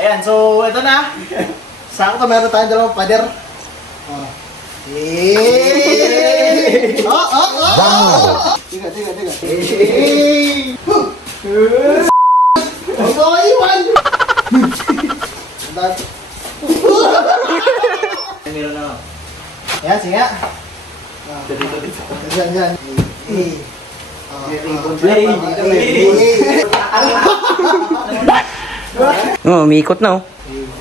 Ayan, so ito na. Sakto, meron tayong dalawang pader. Tiga. Iwan! Meron na. Ayan, sige nga. Diyan. Oh, umiikot na oh.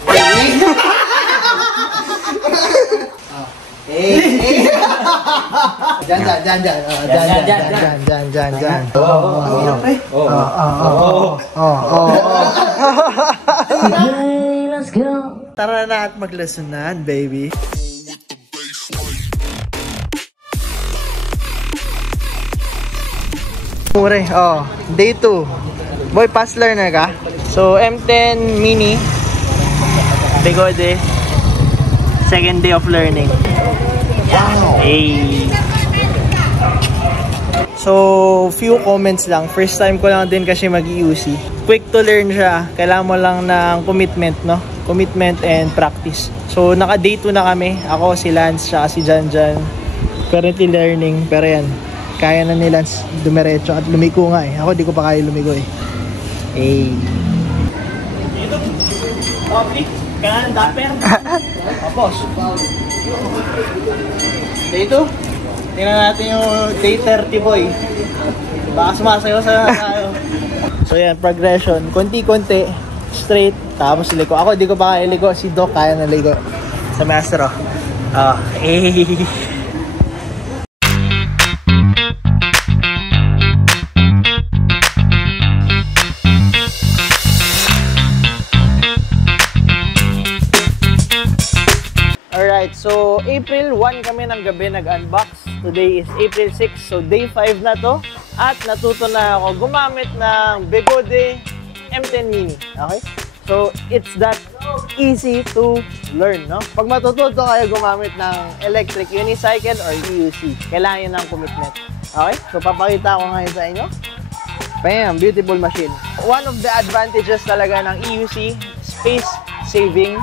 Diyan. Let's go. Tara na at maglesonan, baby. Mure, day 2. Boy, fast learner ka? So, M10 Mini. Bigode. Second day of learning. Hey. So, few comments lang. First time ko lang din kasi mag-EUC. Quick to learn siya. Kailangan mo lang ng commitment, no? Commitment and practice. So, naka-day 2 na kami. Ako, si Lance, siya si Janjan. Currently learning. Pero yan, kaya na ni Lance dumiretso at lumiko nga eh. Ako, di ko pa kaya lumiko eh. Hey. Okay. Kailangan dapper. Tapos. Day 2. Tingnan natin yung day 30 boy. Baka sumasayo sa So yan, progression. Konti-konti. Straight. Tapos liko. Ako di ko pa kaya liko. Si Doc kaya na liko. Sa master oh. Alright, so April 1 kami ng gabi nag-unbox. Today is April 6, so day 5 na to. At natuto na ako gumamit ng Bigode M10 Mini. Okay? So, it's that easy to learn, no? Pag matututo kayo gumamit ng electric unicycle or EUC, kailangan yun ng commitment. Okay? So, papakita ko ngayon sa inyo. Bam! Beautiful machine. One of the advantages talaga ng EUC, space saving.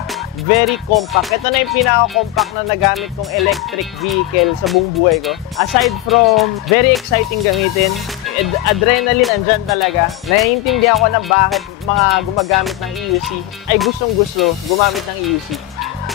Very compact. Ito na yung pinaka-compact na nagamit kong electric vehicle sa buong buhay ko. Aside from very exciting gamitin, adrenaline andyan talaga. Naiintindihan ko na bakit mga gumagamit ng EUC ay gustong-gusto gumamit ng EUC.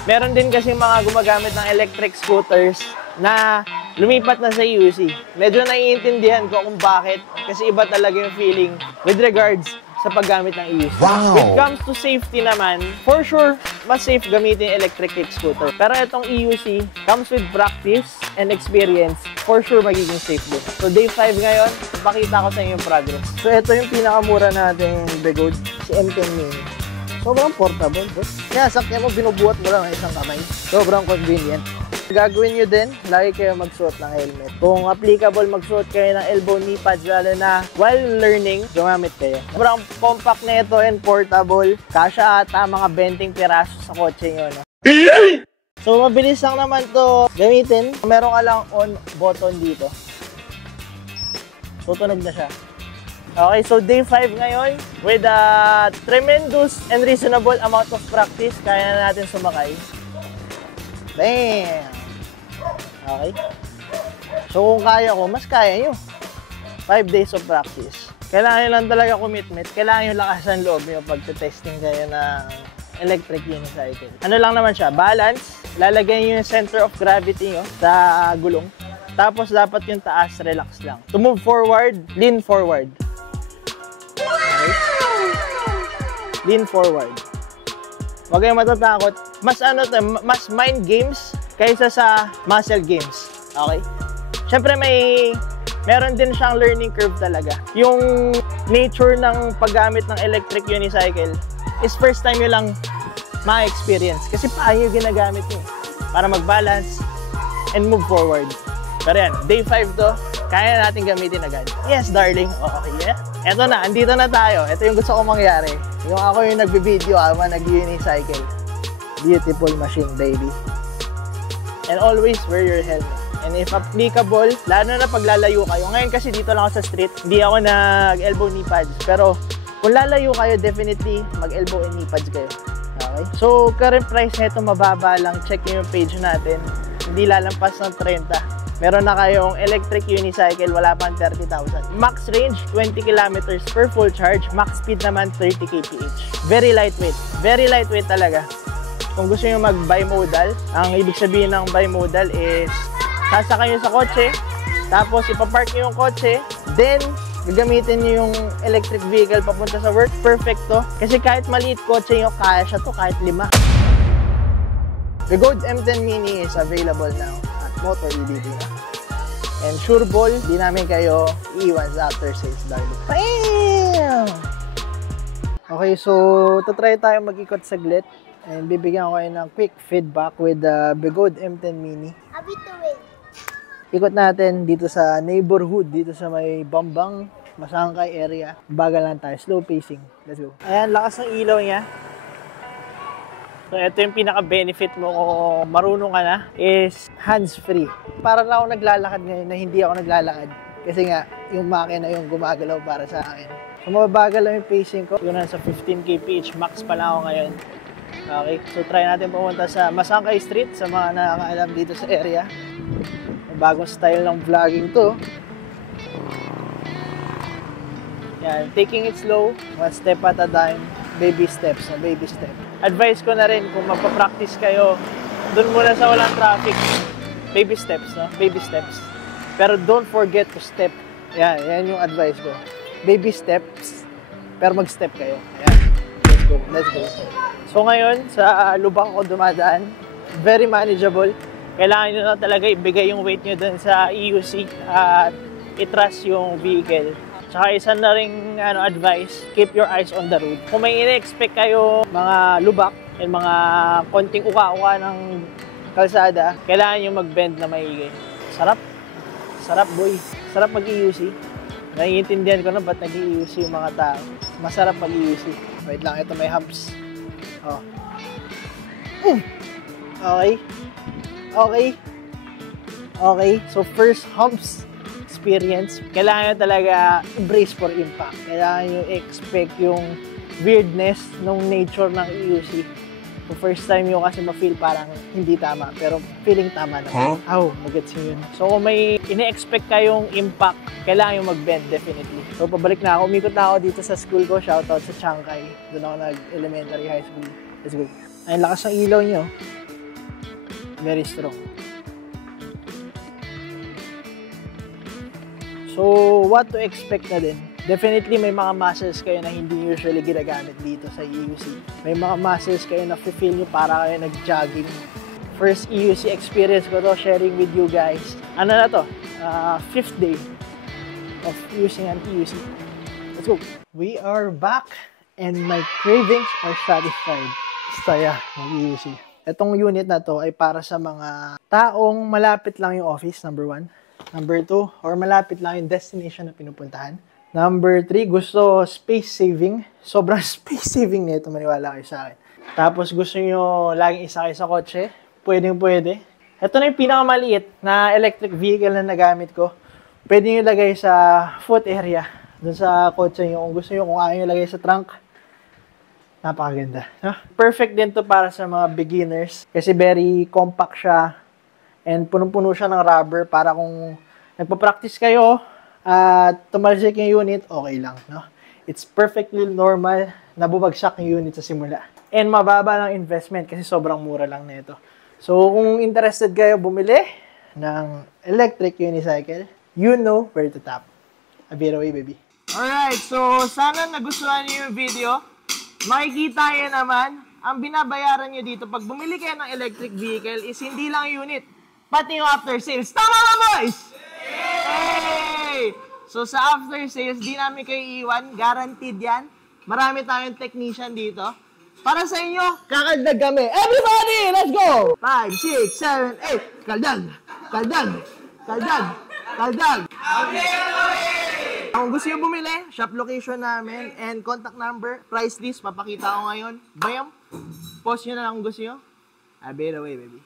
Meron din kasi mga gumagamit ng electric scooters na lumipat na sa EUC. Medyo naiintindihan ko kung bakit kasi iba talaga yung feeling with regards sa paggamit ng EUC. Wow. When it comes to safety naman, for sure, mas safe gamitin yung electric kick scooter. Pero itong EUC comes with practice and experience. For sure, magiging safe din. So, day 5 ngayon, pakita ko sa inyo yung progress. So, ito yung pinakamura natin Bigode, si M10 Mini. Sobrang portable, bro. Kaya, sakya mo, binubuhat mo lang ng isang kamay. Sobrang convenient. Gagawin nyo din, lagi kayo magsuot ng helmet. Kung applicable, magsuot kayo ng elbow knee pads, lalo na while learning, gumamit kayo. Sobrang compact na ito and portable. Kasya ata mga 20 piraso sa kotse nyo, no? So, mabilis lang naman to gamitin. Meron ka lang on button dito. Tutunog na siya. Okay, so day 5 ngayon. With a tremendous and reasonable amount of practice, kaya na natin sumakay. Bam! Okay. So, kung kaya ko, mas kaya nyo. 5 days of practice. Kailangan nyo lang talaga commitment. Kailangan nyo lakasan loob nyo pag-testing kayo ng electric unicycle. Ano lang naman siya? Balance. Lalagay nyo yung center of gravity nyo sa gulong. Tapos, dapat yung taas, relax lang. To move forward, lean forward. Okay? Lean forward. Huwag kayong matatakot. Mas mind games kaysa sa muscle games. Okay? Siyempre meron din siyang learning curve talaga. Yung nature ng paggamit ng electric unicycle is first time nyo lang ma-experience. Kasi paano yung ginagamit nyo para mag-balance and move forward. Pero yan, day 5 to. Kaya natin gamitin agad. Yes, darling. Okay, yeah. Eto na, andito na tayo. Ito yung gusto kong mangyari. Yung ako yung nagbe-video habang nag-unicycle. Beautiful machine, baby. And always wear your helmet. And if applicable, lalo na paglalayo kayo. Ngayon kasi dito lang ako sa street. Hindi ako nag-elbow knee pads. Pero Kung lalayo kayo, definitely mag-elbow and knee pads kayo. Okay? So, current price nito mababa lang. Check nyo yung page natin. Hindi lalampas ng 30. Meron na kayong electric unicycle, wala pang 30,000. Max range, 20 kilometers per full charge. Max speed naman, 30 kph. Very lightweight. Very lightweight talaga. Kung gusto nyo mag-bimodal, ang ibig sabihin ng bimodal is sasakay nyo sa kotse, tapos ipapark nyo yung kotse, then gagamitin nyo yung electric vehicle papunta sa work. Perfect to. Kasi kahit maliit kotse nyo, kaya siya to kahit 5. The Gold M10 Mini is available now at Motor EDV na. And sure ball, di namin kayo iiwan sa after sales darling. Bam! Okay, so tatry tayo mag-ikot saglit and bibigyan ko kayo ng quick feedback with the Begod M10 Mini. Ikot natin dito sa neighborhood, dito sa may Bambang, Masangkay area. Bagal lang tayo, slow pacing. Let's go. Ayan, lakas ng ilaw niya. So, ito yung pinaka-benefit mo kung marunong ka na is hands-free. Para na ako naglalakad ngayon na hindi ako naglalakad. Kasi nga, yung makina yung gumagalaw para sa akin. So, mababagal lang yung pacing ko. Siguro nasa 15 kph, max pa lang ako ngayon. Okay, so try natin pumunta sa Masangkay Street sa mga nakakaalam dito sa area. Bagong style ng vlogging to. Yan, taking it slow, one step at a time, baby steps, baby step. Advice ko na rin kung magpa-practice kayo, dun muna sa walang traffic, baby steps, no? Baby steps. Pero don't forget to step. Yan yung advice ko. Baby steps, pero mag-step kayo. Ayan, let's go, let's go. So ngayon, sa lubak ko dumadaan, very manageable. Kailangan nyo na talaga ibigay yung weight nyo dun sa EUC at i-trust yung vehicle. Tsaka isa na ring advice, keep your eyes on the road. Kung may ine-expect kayo mga lubak and mga konting uka-uka ng kalsada, kailangan nyo mag-bend na maigi. Sarap. Sarap boy. Sarap mag-EUC. Naiintindihan ko na ba't nag-EUC yung mga tao. Masarap mag-EUC. Wait lang, ito may humps. Oh. Okay. Okay. Okay. So first humps experience, kailangan nyo talaga brace for impact. Kailangan nyo expect yung weirdness ng nature ng EUC. So first time nyo kasi ma-feel parang hindi tama, pero feeling tama naman. Magets yun. So kung may ine-expect kayong impact, kailangan nyo mag-bend definitely. So pabalik na ako. Umikot na ako dito sa school ko. Shoutout sa Chiangkai. Doon ako nag-elementary high school. Let's go. Ay, lakas ng ilaw nyo. Very strong. So, what to expect na din? Definitely may mga muscles kayo na hindi usually ginagamit dito sa EUC. May mga muscles kayo na feel nyo para kayo nag-jogging. First EUC experience ko to, sharing with you guys. Ano na to? 5th day of using an EUC. Let's go! We are back and my cravings are satisfied. Saya ng EUC. Itong unit na to ay para sa mga taong malapit lang yung office, number 1. Number 2, or malapit lang yung destination na pinupuntahan. Number 3, gusto space saving. Sobrang space saving nito, maniwala kayo sa akin. Tapos gusto nyo laging isakay sa kotse, pwedeng-pwede. Ito na yung pinakamaliit na electric vehicle na nagamit ko. Pwede nyo lagay sa foot area, dun sa kotse nyo. Kung gusto nyo, kung ayaw nyo lagay sa trunk, napakaganda. No? Perfect din to para sa mga beginners kasi very compact siya and punong-puno siya ng rubber para kung nagpa-practice kayo at tumalsik yung unit, okay lang. No? It's perfectly normal na bumagsak yung unit sa simula. And mababa lang investment kasi sobrang mura lang nito. So kung interested kayo bumili ng electric unicycle, you know where to tap. A bit away, baby. Alright, so sana nagustuhan niyo yung video. Makikita nyo naman, ang binabayaran nyo dito pag bumili kayo ng electric vehicle is hindi lang unit, pati yung after sales. Tama ba, boys? Hey! So sa after sales, di namin kayo iiwan, guaranteed yan. Marami tayong technician dito. Para sa inyo, kakagdag kami. Everybody, let's go! 5, 6, 7, 8. Kaldag! Kaldag! Kaldag! Kaldag! Kung gusto nyo bumili, shop location namin and contact number, price list, papakita ko ngayon. Bayam! Post nyo na lang kung gusto nyo. I'll be away, baby.